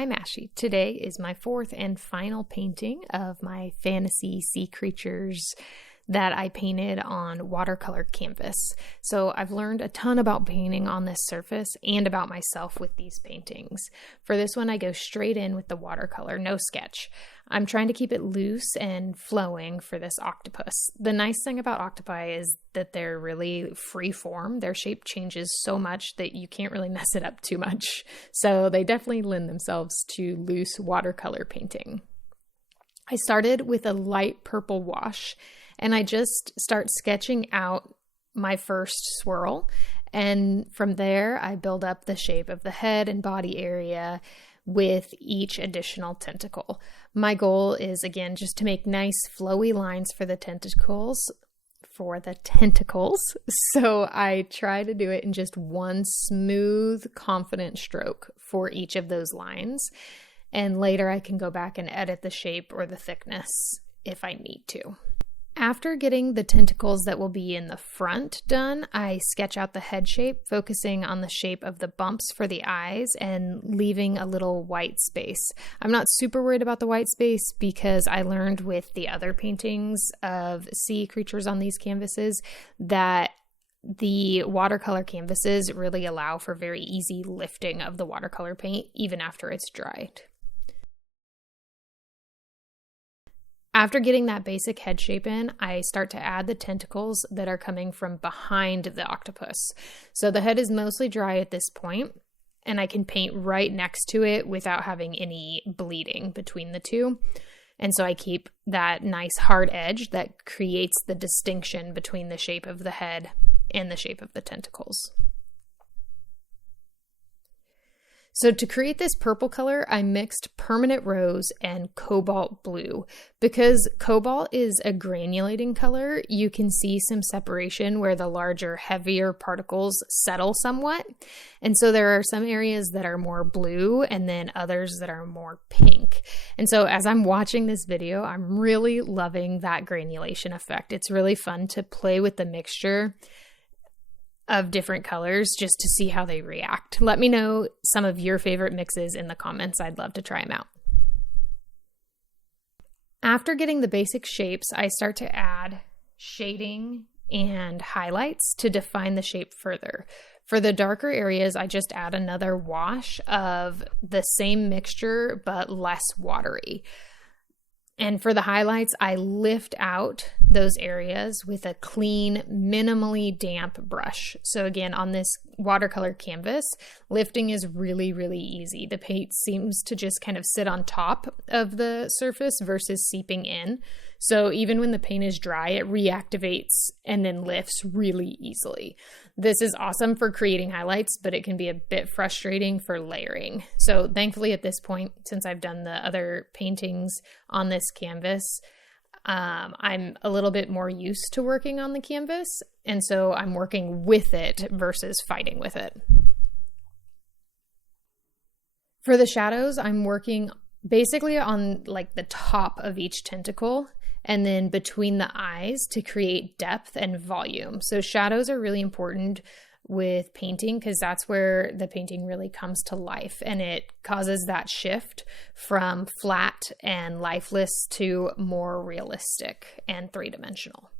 I'm Ashley. Today is my fourth and final painting of my fantasy sea creatures that I painted on watercolor canvas. So I've learned a ton about painting on this surface and about myself with these paintings. For this one, I go straight in with the watercolor, no sketch. I'm trying to keep it loose and flowing for this octopus. The nice thing about octopi is that they're really free form. Their shape changes so much that you can't really mess it up too much. So they definitely lend themselves to loose watercolor painting. I started with a light purple wash, and I just start sketching out my first swirl. And from there, I build up the shape of the head and body area with each additional tentacle. My goal is, again, just to make nice flowy lines for the tentacles. So I try to do it in just one smooth, confident stroke for each of those lines. And later I can go back and edit the shape or the thickness if I need to. After getting the tentacles that will be in the front done, I sketch out the head shape, focusing on the shape of the bumps for the eyes and leaving a little white space. I'm not super worried about the white space because I learned with the other paintings of sea creatures on these canvases that the watercolor canvases really allow for very easy lifting of the watercolor paint even after it's dried. After getting that basic head shape in, I start to add the tentacles that are coming from behind the octopus. So the head is mostly dry at this point, and I can paint right next to it without having any bleeding between the two. And so I keep that nice hard edge that creates the distinction between the shape of the head and the shape of the tentacles. So to create this purple color, I mixed permanent rose and cobalt blue. Because cobalt is a granulating color, you can see some separation where the larger, heavier particles settle somewhat. And so there are some areas that are more blue and then others that are more pink. And so as I'm watching this video, I'm really loving that granulation effect. It's really fun to play with the mixture of different colors just to see how they react. Let me know some of your favorite mixes in the comments. I'd love to try them out. After getting the basic shapes, I start to add shading and highlights to define the shape further. For the darker areas, I just add another wash of the same mixture but less watery. And for the highlights, I lift out those areas with a clean, minimally damp brush. So again, on this watercolor canvas, lifting is really, really easy. The paint seems to just kind of sit on top of the surface versus seeping in. So even when the paint is dry, it reactivates and then lifts really easily. This is awesome for creating highlights, but it can be a bit frustrating for layering. So thankfully at this point, since I've done the other paintings on this canvas, I'm a little bit more used to working on the canvas. And so I'm working with it versus fighting with it. For the shadows, I'm working basically on like the top of each tentacle and then between the eyes to create depth and volume. So shadows are really important with painting because that's where the painting really comes to life, and it causes that shift from flat and lifeless to more realistic and three-dimensional.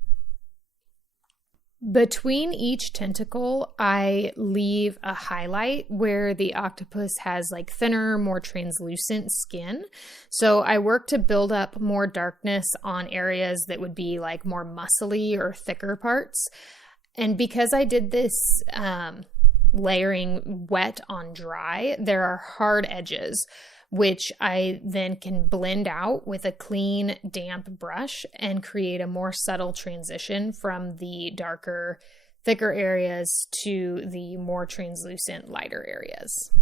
Between each tentacle, I leave a highlight where the octopus has like thinner, more translucent skin. So I work to build up more darkness on areas that would be like more muscly or thicker parts. And because I did this layering wet on dry, there are hard edges, which I then can blend out with a clean, damp brush and create a more subtle transition from the darker, thicker areas to the more translucent, lighter areas.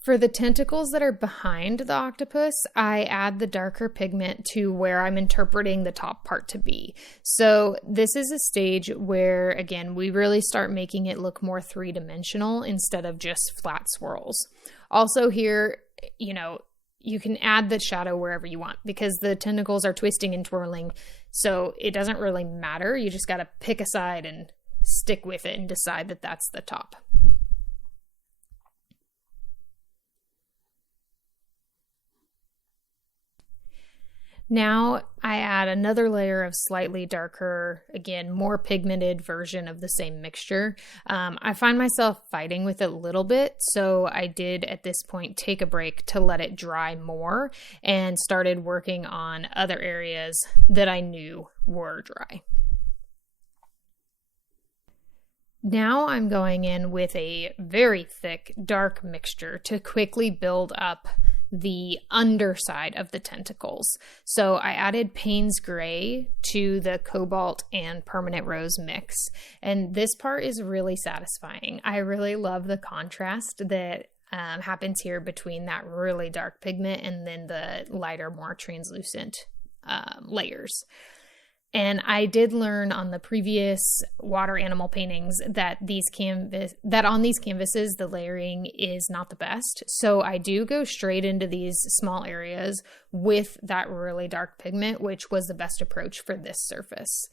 For the tentacles that are behind the octopus, I add the darker pigment to where I'm interpreting the top part to be. So this is a stage where, again, we really start making it look more three-dimensional instead of just flat swirls. Also here, you can add the shadow wherever you want because the tentacles are twisting and twirling, so it doesn't really matter. You just got to pick a side and stick with it and decide that that's the top. Now I add another layer of slightly darker, again, more pigmented version of the same mixture. I find myself fighting with it a little bit, so I did at this point take a break to let it dry more and started working on other areas that I knew were dry. Now I'm going in with a very thick, dark mixture to quickly build up the underside of the tentacles. So I added Payne's Gray to the Cobalt and Permanent Rose mix. And this part is really satisfying. I really love the contrast that happens here between that really dark pigment and then the lighter, more translucent layers. And I did learn on the previous water animal paintings that on these canvases, the layering is not the best. So I do go straight into these small areas with that really dark pigment, which was the best approach for this surface.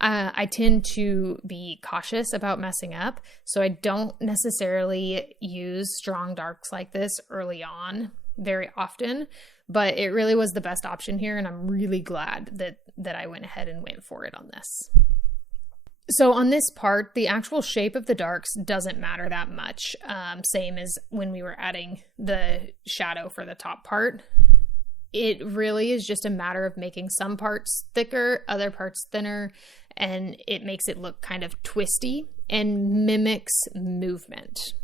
I tend to be cautious about messing up, so I don't necessarily use strong darks like this early on very often, but it really was the best option here, and I'm really glad that I went ahead and went for it on this. So on this part, the actual shape of the darks doesn't matter that much, same as when we were adding the shadow for the top part. It really is just a matter of making some parts thicker, other parts thinner, and it makes it look kind of twisty and mimics movement.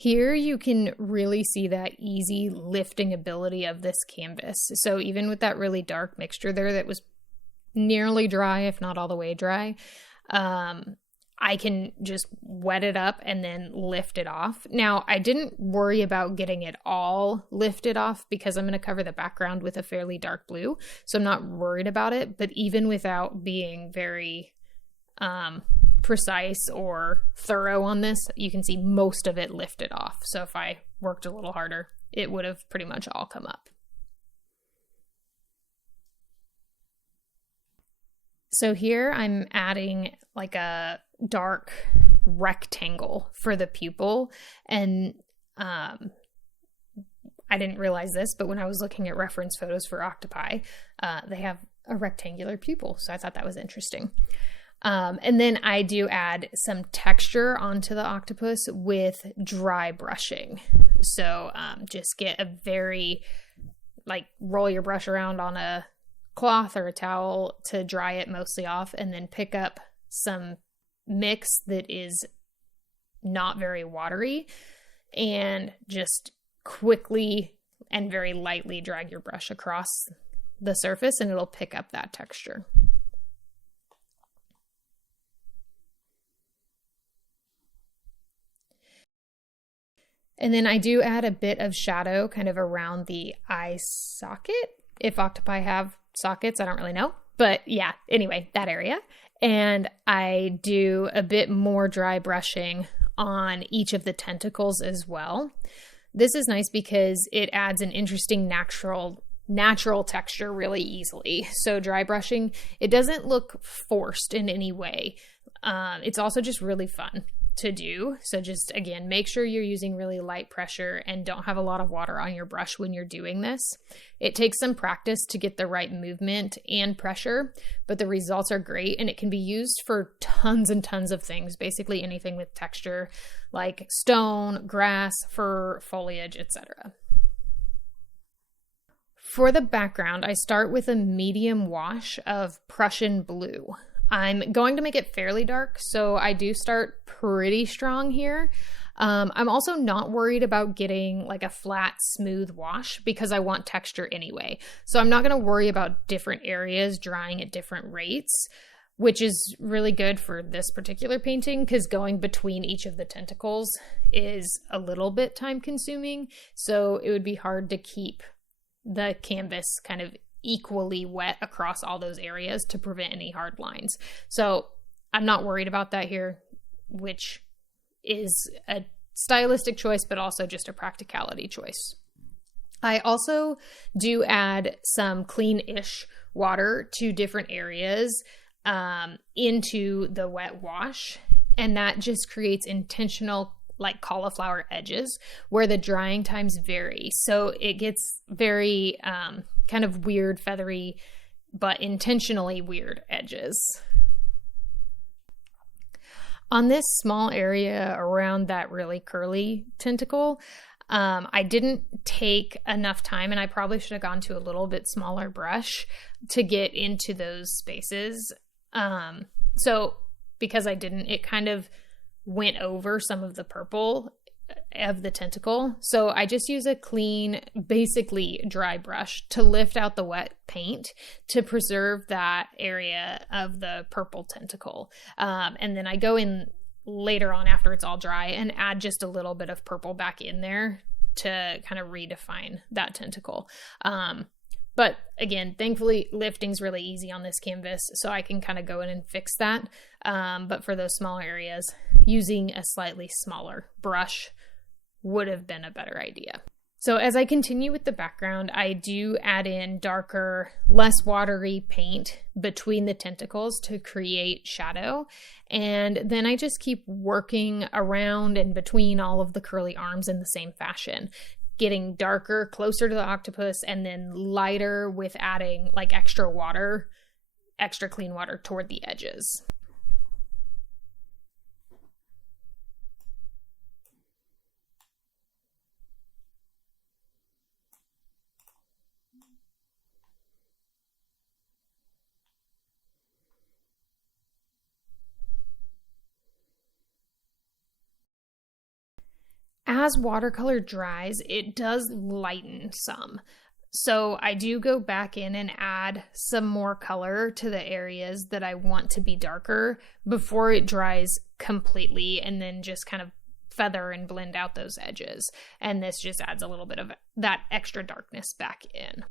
Here you can really see that easy lifting ability of this canvas. So even with that really dark mixture there that was nearly dry, if not all the way dry, I can just wet it up and then lift it off. Now, I didn't worry about getting it all lifted off because I'm going to cover the background with a fairly dark blue, so I'm not worried about it. But even without being very precise or thorough on this, you can see most of it lifted off. So if I worked a little harder, it would have pretty much all come up. So here I'm adding like a dark rectangle for the pupil, and I didn't realize this, but when I was looking at reference photos for octopi, they have a rectangular pupil, so I thought that was interesting. And then I do add some texture onto the octopus with dry brushing. So just get a very, roll your brush around on a cloth or a towel to dry it mostly off, and then pick up some mix that is not very watery and just quickly and very lightly drag your brush across the surface, and it'll pick up that texture. And then I do add a bit of shadow kind of around the eye socket. If octopi have sockets, I don't really know. But yeah, anyway, that area. And I do a bit more dry brushing on each of the tentacles as well. This is nice because it adds an interesting natural texture really easily. So dry brushing, it doesn't look forced in any way. It's also just really fun to do. So just, again, make sure you're using really light pressure and don't have a lot of water on your brush when you're doing this. It takes some practice to get the right movement and pressure, but the results are great, and it can be used for tons and tons of things, basically anything with texture like stone, grass, fur, foliage, etc. For the background, I start with a medium wash of Prussian blue. I'm going to make it fairly dark, so I do start pretty strong here. I'm also not worried about getting like a flat, smooth wash because I want texture anyway. So I'm not going to worry about different areas drying at different rates, which is really good for this particular painting because going between each of the tentacles is a little bit time consuming. So it would be hard to keep the canvas kind of equally wet across all those areas to prevent any hard lines. So I'm not worried about that here, which is a stylistic choice, but also just a practicality choice. I also do add some clean-ish water to different areas into the wet wash, and that just creates intentional like cauliflower edges where the drying times vary. So it gets very kind of weird, feathery, but intentionally weird edges. On this small area around that really curly tentacle, I didn't take enough time, and I probably should have gone to a little bit smaller brush to get into those spaces. So because I didn't, it kind of went over some of the purple of the tentacle. So I just use a clean, basically dry brush to lift out the wet paint to preserve that area of the purple tentacle. And then I go in later on after it's all dry and add just a little bit of purple back in there to kind of redefine that tentacle. But again, thankfully, lifting's really easy on this canvas, so I can kind of go in and fix that. But for those smaller areas, using a slightly smaller brush would have been a better idea. So as I continue with the background, I do add in darker, less watery paint between the tentacles to create shadow. And then I just keep working around and between all of the curly arms in the same fashion, getting darker closer to the octopus and then lighter with adding like extra water, extra clean water toward the edges. As watercolor dries, it does lighten some. So I do go back in and add some more color to the areas that I want to be darker before it dries completely, and then just kind of feather and blend out those edges. And this just adds a little bit of that extra darkness back in.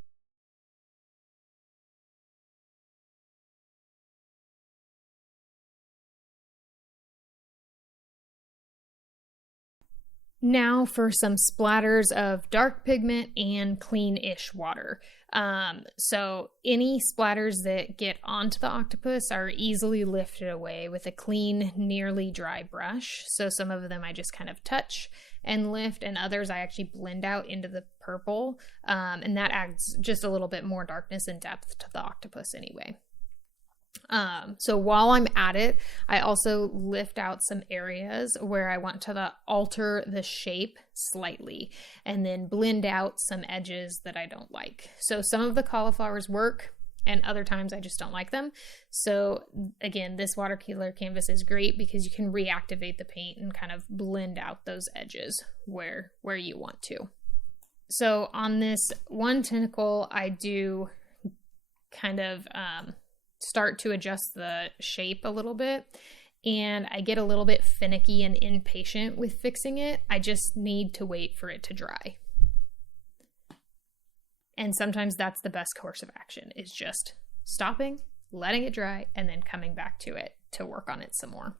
Now for some splatters of dark pigment and clean-ish water. So any splatters that get onto the octopus are easily lifted away with a clean, nearly dry brush. So some of them I just kind of touch and lift, and others I actually blend out into the purple. And that adds just a little bit more darkness and depth to the octopus anyway. So while I'm at it, I also lift out some areas where I want to alter the shape slightly and then blend out some edges that I don't like. So some of the cauliflowers work and other times I just don't like them. So again, this watercolor canvas is great because you can reactivate the paint and kind of blend out those edges where you want to. So on this one tentacle, I do kind of start to adjust the shape a little bit, and I get a little bit finicky and impatient with fixing it. I just need to wait for it to dry. And sometimes that's the best course of action, is just stopping, letting it dry, and then coming back to it to work on it some more.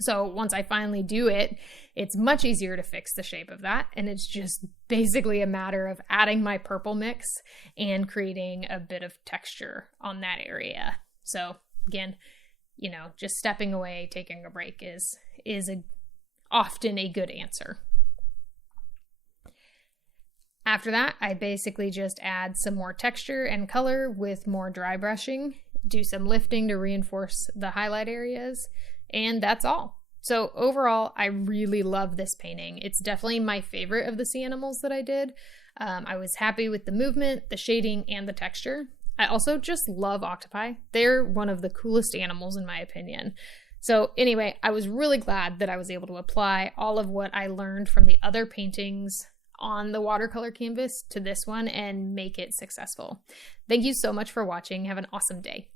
So once I finally do it, it's much easier to fix the shape of that. And it's just basically a matter of adding my purple mix and creating a bit of texture on that area. So again, just stepping away, taking a break is often a good answer. After that, I basically just add some more texture and color with more dry brushing, do some lifting to reinforce the highlight areas, and that's all. So overall, I really love this painting. It's definitely my favorite of the sea animals that I did. I was happy with the movement, the shading, and the texture. I also just love octopi. They're one of the coolest animals in my opinion. So anyway, I was really glad that I was able to apply all of what I learned from the other paintings on the watercolor canvas to this one and make it successful. Thank you so much for watching. Have an awesome day.